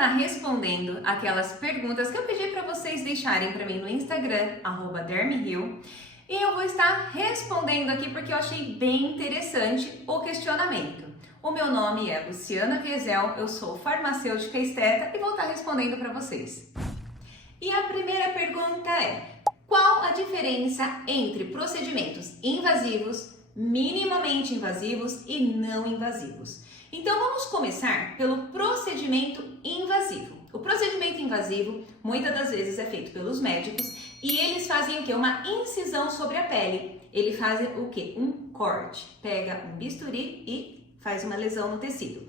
estar respondendo aquelas perguntas que eu pedi para vocês deixarem para mim no Instagram, @dermihil, e eu vou estar respondendo aqui porque eu achei bem interessante o questionamento. O meu nome é Luciana Viesel, eu sou farmacêutica esteta e vou estar respondendo para vocês. E a primeira pergunta é: qual a diferença entre procedimentos invasivos, minimamente invasivos e não invasivos? Então vamos começar pelo procedimento invasivo. O procedimento invasivo muitas das vezes é feito pelos médicos e eles fazem o quê? Uma incisão sobre a pele. Ele faz o quê? Um corte. Pega um bisturi e faz uma lesão no tecido.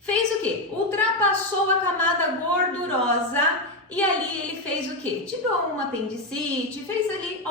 Fez o quê? Ultrapassou a camada gordurosa e ali ele fez o quê? Tirou uma apendicite, fez ali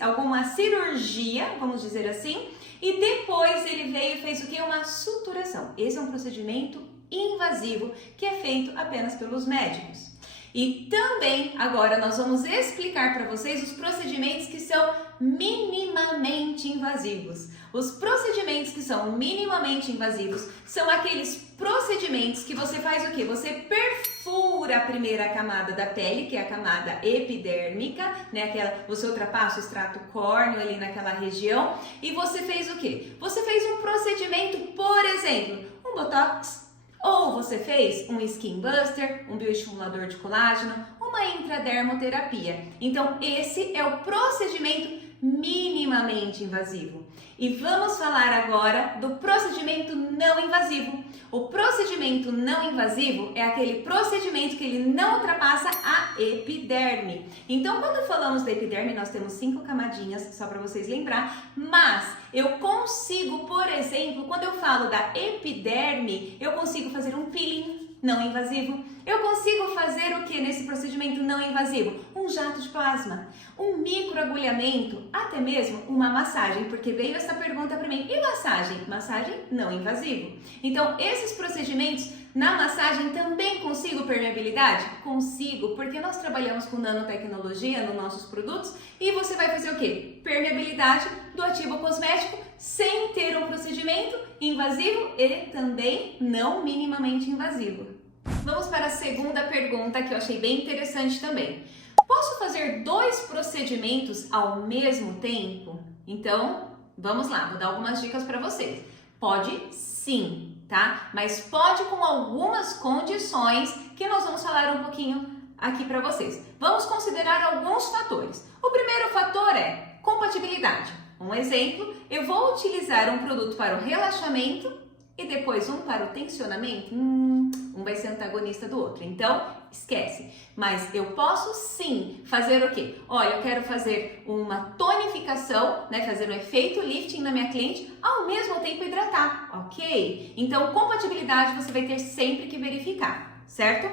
alguma cirurgia, vamos dizer assim, e depois ele veio e fez o quê? Uma suturação. Esse é um procedimento invasivo que é feito apenas pelos médicos. E também agora nós vamos explicar para vocês os procedimentos que são minimamente invasivos. Os procedimentos que são minimamente invasivos são aqueles procedimentos que você faz o quê? Você perfura a primeira camada da pele, que é a camada epidérmica, né? Você ultrapassa o extrato córneo ali naquela região e você fez o quê? Você fez um procedimento, por exemplo, um botox, ou você fez um skin buster, um bioestimulador de colágeno, uma intradermoterapia. Então esse é o procedimento minimamente invasivo. E vamos falar agora do procedimento não invasivo. O procedimento não invasivo é aquele procedimento que ele não ultrapassa a epiderme. Então, quando falamos da epiderme, nós temos 5 camadinhas, só para vocês lembrar, mas eu consigo, por exemplo, quando eu falo da epiderme, eu consigo fazer um peeling não invasivo. Eu consigo fazer o que nesse procedimento não invasivo? Um jato de plasma, um microagulhamento, até mesmo uma massagem, porque veio essa pergunta para mim. E massagem? Massagem não invasivo. Então, esses procedimentos, na massagem também consigo permeabilidade? Consigo, porque nós trabalhamos com nanotecnologia nos nossos produtos e você vai fazer o quê? Permeabilidade do ativo cosmético sem ter um procedimento invasivo e também não minimamente invasivo. Vamos para a segunda pergunta que eu achei bem interessante também. Posso fazer 2 procedimentos ao mesmo tempo? Então, vamos lá, vou dar algumas dicas para vocês. Pode sim, tá? Mas pode com algumas condições que nós vamos falar um pouquinho aqui para vocês. Vamos considerar alguns fatores. O primeiro fator é compatibilidade. Um exemplo, eu vou utilizar um produto para o relaxamento e depois um para o tensionamento. Um vai ser antagonista do outro, então esquece. Mas eu posso sim fazer o quê? Olha, eu quero fazer uma tonificação, né? Fazer um efeito lifting na minha cliente, ao mesmo tempo hidratar, ok? Então, compatibilidade você vai ter sempre que verificar, certo?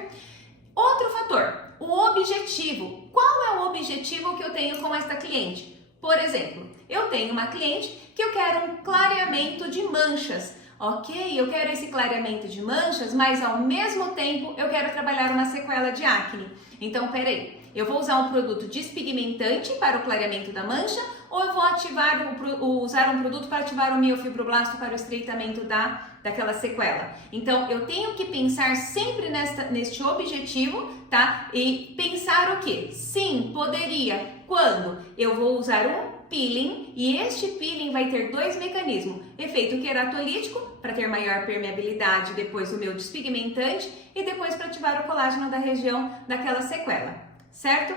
Outro fator, o objetivo. Qual é o objetivo que eu tenho com esta cliente? Por exemplo, eu tenho uma cliente que eu quero um clareamento de manchas. Ok, eu quero esse clareamento de manchas, mas ao mesmo tempo eu quero trabalhar uma sequela de acne. Então, peraí, eu vou usar um produto despigmentante para o clareamento da mancha ou eu vou usar um produto para ativar o miofibroblasto para o estreitamento daquela sequela? Então, eu tenho que pensar sempre neste objetivo, tá? E pensar o quê? Sim, poderia. Quando eu vou usar um peeling, e este peeling vai ter 2 mecanismos: efeito queratolítico, para ter maior permeabilidade depois do meu despigmentante, e depois para ativar o colágeno da região daquela sequela, certo?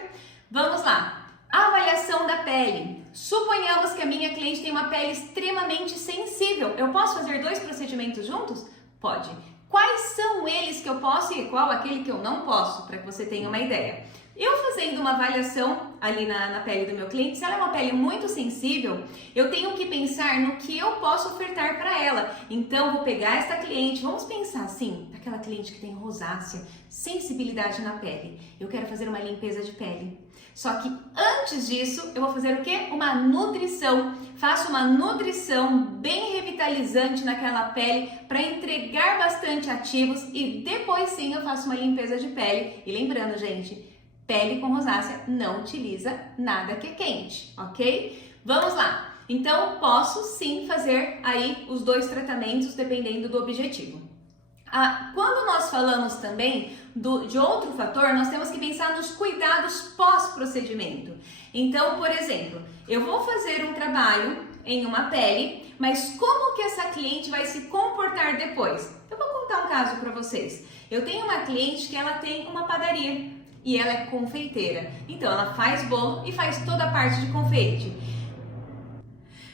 Vamos lá, avaliação da pele. Suponhamos que a minha cliente tem uma pele extremamente sensível, eu posso fazer 2 procedimentos juntos? Pode. Quais são eles que eu posso e qual aquele que eu não posso, para que você tenha uma ideia? Eu fazendo uma avaliação ali na pele do meu cliente, se ela é uma pele muito sensível, eu tenho que pensar no que eu posso ofertar para ela. Então, vou pegar esta cliente, vamos pensar assim, aquela cliente que tem rosácea, sensibilidade na pele. Eu quero fazer uma limpeza de pele. Só que antes disso, eu vou fazer o quê? Uma nutrição. Faço uma nutrição bem revitalizante naquela pele para entregar bastante ativos e depois sim eu faço uma limpeza de pele. E lembrando, gente, pele com rosácea não utiliza nada que é quente, ok? Vamos lá. Então, posso sim fazer aí os 2 tratamentos dependendo do objetivo. Quando nós falamos também de outro fator, nós temos que pensar nos cuidados pós-procedimento. Então, por exemplo, eu vou fazer um trabalho em uma pele, mas como que essa cliente vai se comportar depois? Eu vou contar um caso para vocês. Eu tenho uma cliente que ela tem uma padaria e ela é confeiteira. Então, ela faz bolo e faz toda a parte de confeite.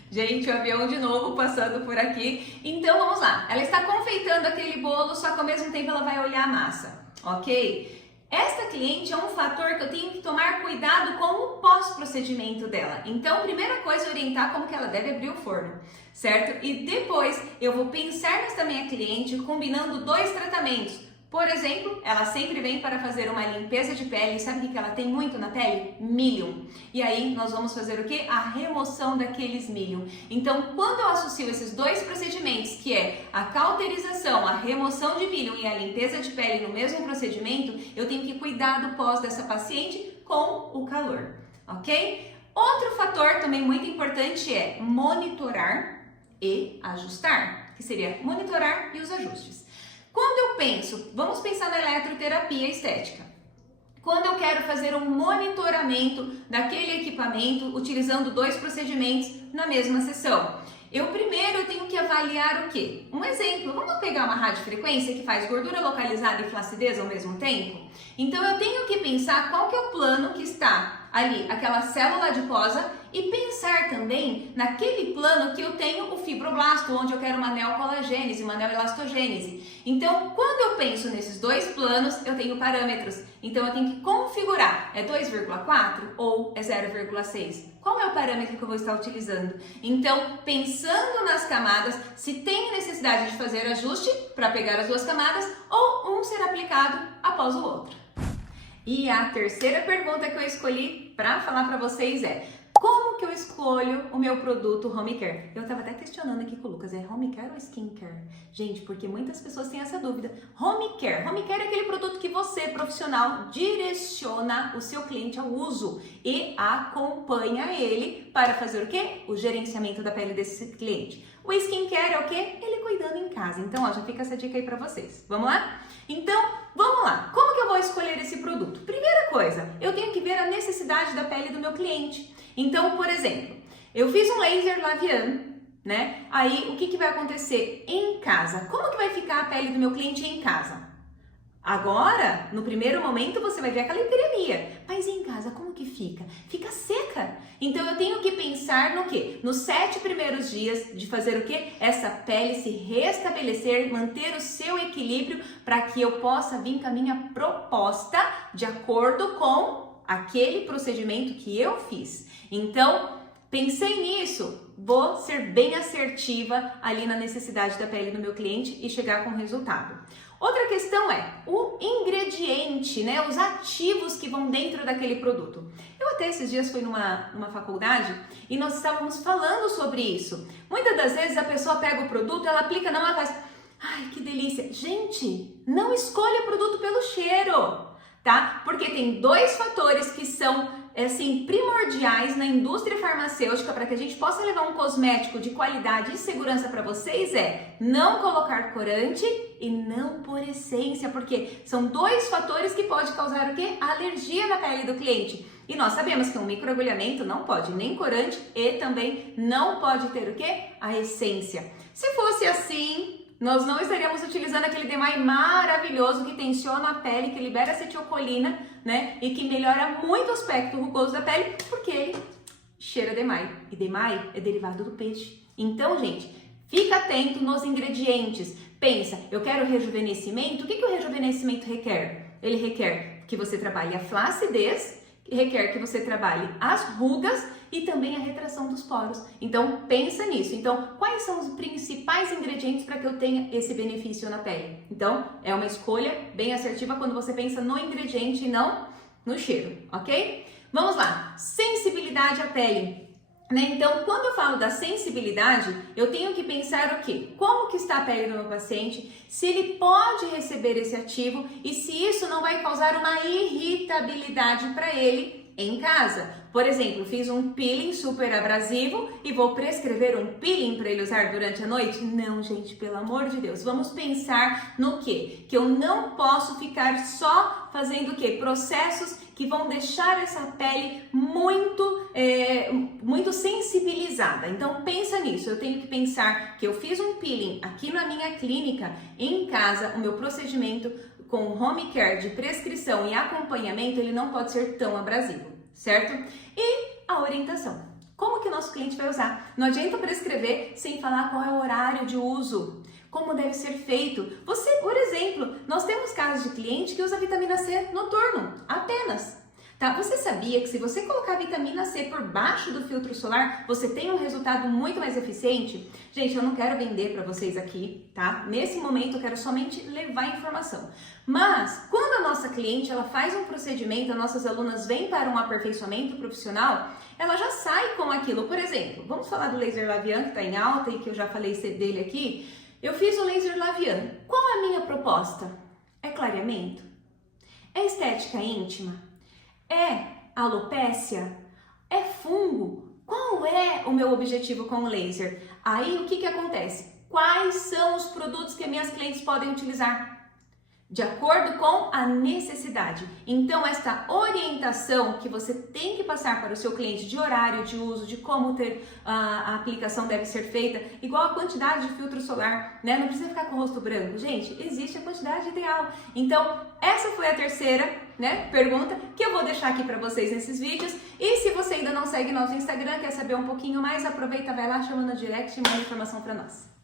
Gente, o avião de novo passando por aqui. Então vamos lá, ela está confeitando aquele bolo, só que ao mesmo tempo ela vai olhar a massa, ok? Esta cliente é um fator que eu tenho que tomar cuidado com o pós-procedimento dela. Então, primeira coisa, orientar como que ela deve abrir o forno, certo? E depois eu vou pensar nesta minha cliente combinando 2 tratamentos. Por exemplo, ela sempre vem para fazer uma limpeza de pele. Sabe o que ela tem muito na pele? Milho. E aí nós vamos fazer o quê? A remoção daqueles milho. Então, quando eu associo esses 2 procedimentos, que é a cauterização, a remoção de milho e a limpeza de pele no mesmo procedimento, eu tenho que cuidar do pós dessa paciente com o calor, ok? Outro fator também muito importante é monitorar e ajustar, que seria monitorar e os ajustes. Quando eu penso, vamos pensar na eletroterapia estética. Quando eu quero fazer um monitoramento daquele equipamento utilizando 2 procedimentos na mesma sessão, eu primeiro tenho que avaliar o quê? Um exemplo, vamos pegar uma radiofrequência que faz gordura localizada e flacidez ao mesmo tempo? Então eu tenho que pensar qual que é o plano que está ali, aquela célula adiposa, e pensar também naquele plano que eu tenho o fibroblasto, onde eu quero uma neocolagênese, uma neoelastogênese. Então, quando eu penso nesses 2 planos, eu tenho parâmetros. Então, eu tenho que configurar, é 2,4 ou é 0,6? Qual é o parâmetro que eu vou estar utilizando? Então, pensando nas camadas, se tem necessidade de fazer ajuste para pegar as 2 camadas ou um ser aplicado após o outro. E a terceira pergunta que eu escolhi para falar para vocês é: como que eu escolho o meu produto home care? Eu estava até questionando aqui com o Lucas, é home care ou skin care? Gente, porque muitas pessoas têm essa dúvida. Home care. Home care é aquele produto que você, profissional, direciona o seu cliente ao uso e acompanha ele para fazer o quê? O gerenciamento da pele desse cliente. O skin care é o quê? Ele cuidando em casa. Então, ó, já fica essa dica aí para vocês. Vamos lá? Então, vamos lá. Como que eu vou escolher esse produto? Primeira coisa, eu tenho que ver a necessidade da pele do meu cliente. Então, por exemplo, eu fiz um laser labiano, né? Aí, o que vai acontecer em casa? Como que vai ficar a pele do meu cliente em casa? Agora, no primeiro momento, você vai ver aquela hiperemia. Mas em casa, como que fica? Fica seca. Então, eu tenho que pensar no quê? Nos 7 primeiros dias de fazer o quê? Essa pele se restabelecer, manter o seu equilíbrio para que eu possa vir com a minha proposta de acordo com aquele procedimento que eu fiz. Então, pensei nisso, vou ser bem assertiva ali na necessidade da pele do meu cliente e chegar com resultado. Outra questão é o ingrediente, né? Os ativos que vão dentro daquele produto. Eu até esses dias fui numa faculdade e nós estávamos falando sobre isso. Muitas das vezes a pessoa pega o produto, ela aplica, não, ela faz, ai, que delícia. Gente, não escolha produto pelo cheiro, tá? Porque tem 2 fatores que são assim, primordiais na indústria farmacêutica para que a gente possa levar um cosmético de qualidade e segurança para vocês é não colocar corante e não pôr essência, porque são 2 fatores que podem causar o quê? Alergia na pele do cliente. E nós sabemos que um microagulhamento não pode nem corante e também não pode ter o quê? A essência. Se fosse assim, nós não estaríamos utilizando aquele DMAI maravilhoso que tensiona a pele, que libera acetilcolina, né? E que melhora muito o aspecto rugoso da pele, porque ele cheira DMAI. E DMAI é derivado do peixe. Então, gente, fica atento nos ingredientes. Pensa, eu quero rejuvenescimento. O que o rejuvenescimento requer? Ele requer que você trabalhe a flacidez, requer que você trabalhe as rugas e também a retração dos poros. Então, pensa nisso. Então, quais são os principais ingredientes para que eu tenha esse benefício na pele? Então, é uma escolha bem assertiva quando você pensa no ingrediente e não no cheiro, ok? Vamos lá. Sensibilidade à pele. Né? Então, quando eu falo da sensibilidade, eu tenho que pensar o quê? Como que está a pele do meu paciente, se ele pode receber esse ativo e se isso não vai causar uma irritabilidade para ele em casa. Por exemplo, fiz um peeling super abrasivo e vou prescrever um peeling para ele usar durante a noite? Não, gente, pelo amor de Deus. Vamos pensar no quê? Que eu não posso ficar só fazendo o quê? Processos que vão deixar essa pele muito sensibilizada. Então pensa nisso, eu tenho que pensar que eu fiz um peeling aqui na minha clínica, em casa, o meu procedimento com home care de prescrição e acompanhamento, ele não pode ser tão abrasivo, certo? E a orientação. Como que o nosso cliente vai usar? Não adianta prescrever sem falar qual é o horário de uso, como deve ser feito. Você, por exemplo, nós temos casos de cliente que usa vitamina C noturno, apenas. Tá? Você sabia que se você colocar vitamina C por baixo do filtro solar, você tem um resultado muito mais eficiente? Gente, eu não quero vender para vocês aqui, tá? Nesse momento eu quero somente levar informação. Mas, quando a nossa cliente ela faz um procedimento, as nossas alunas vêm para um aperfeiçoamento profissional, ela já sai com aquilo. Por exemplo, vamos falar do laser Lavian, que está em alta e que eu já falei dele aqui. Eu fiz o laser Lavian. Qual é a minha proposta? É clareamento? É estética íntima? É alopécia? É fungo? Qual é o meu objetivo com o laser? Aí o que acontece? Quais são os produtos que minhas clientes podem utilizar? De acordo com a necessidade. Então, esta orientação que você tem que passar para o seu cliente de horário de uso, de como a aplicação deve ser feita, igual a quantidade de filtro solar, né? Não precisa ficar com o rosto branco. Gente, existe a quantidade ideal. Então, essa foi a terceira, né, pergunta que eu vou deixar aqui para vocês nesses vídeos. E se você ainda não segue nosso Instagram, quer saber um pouquinho mais, aproveita, vai lá, chama no direct e manda informação para nós.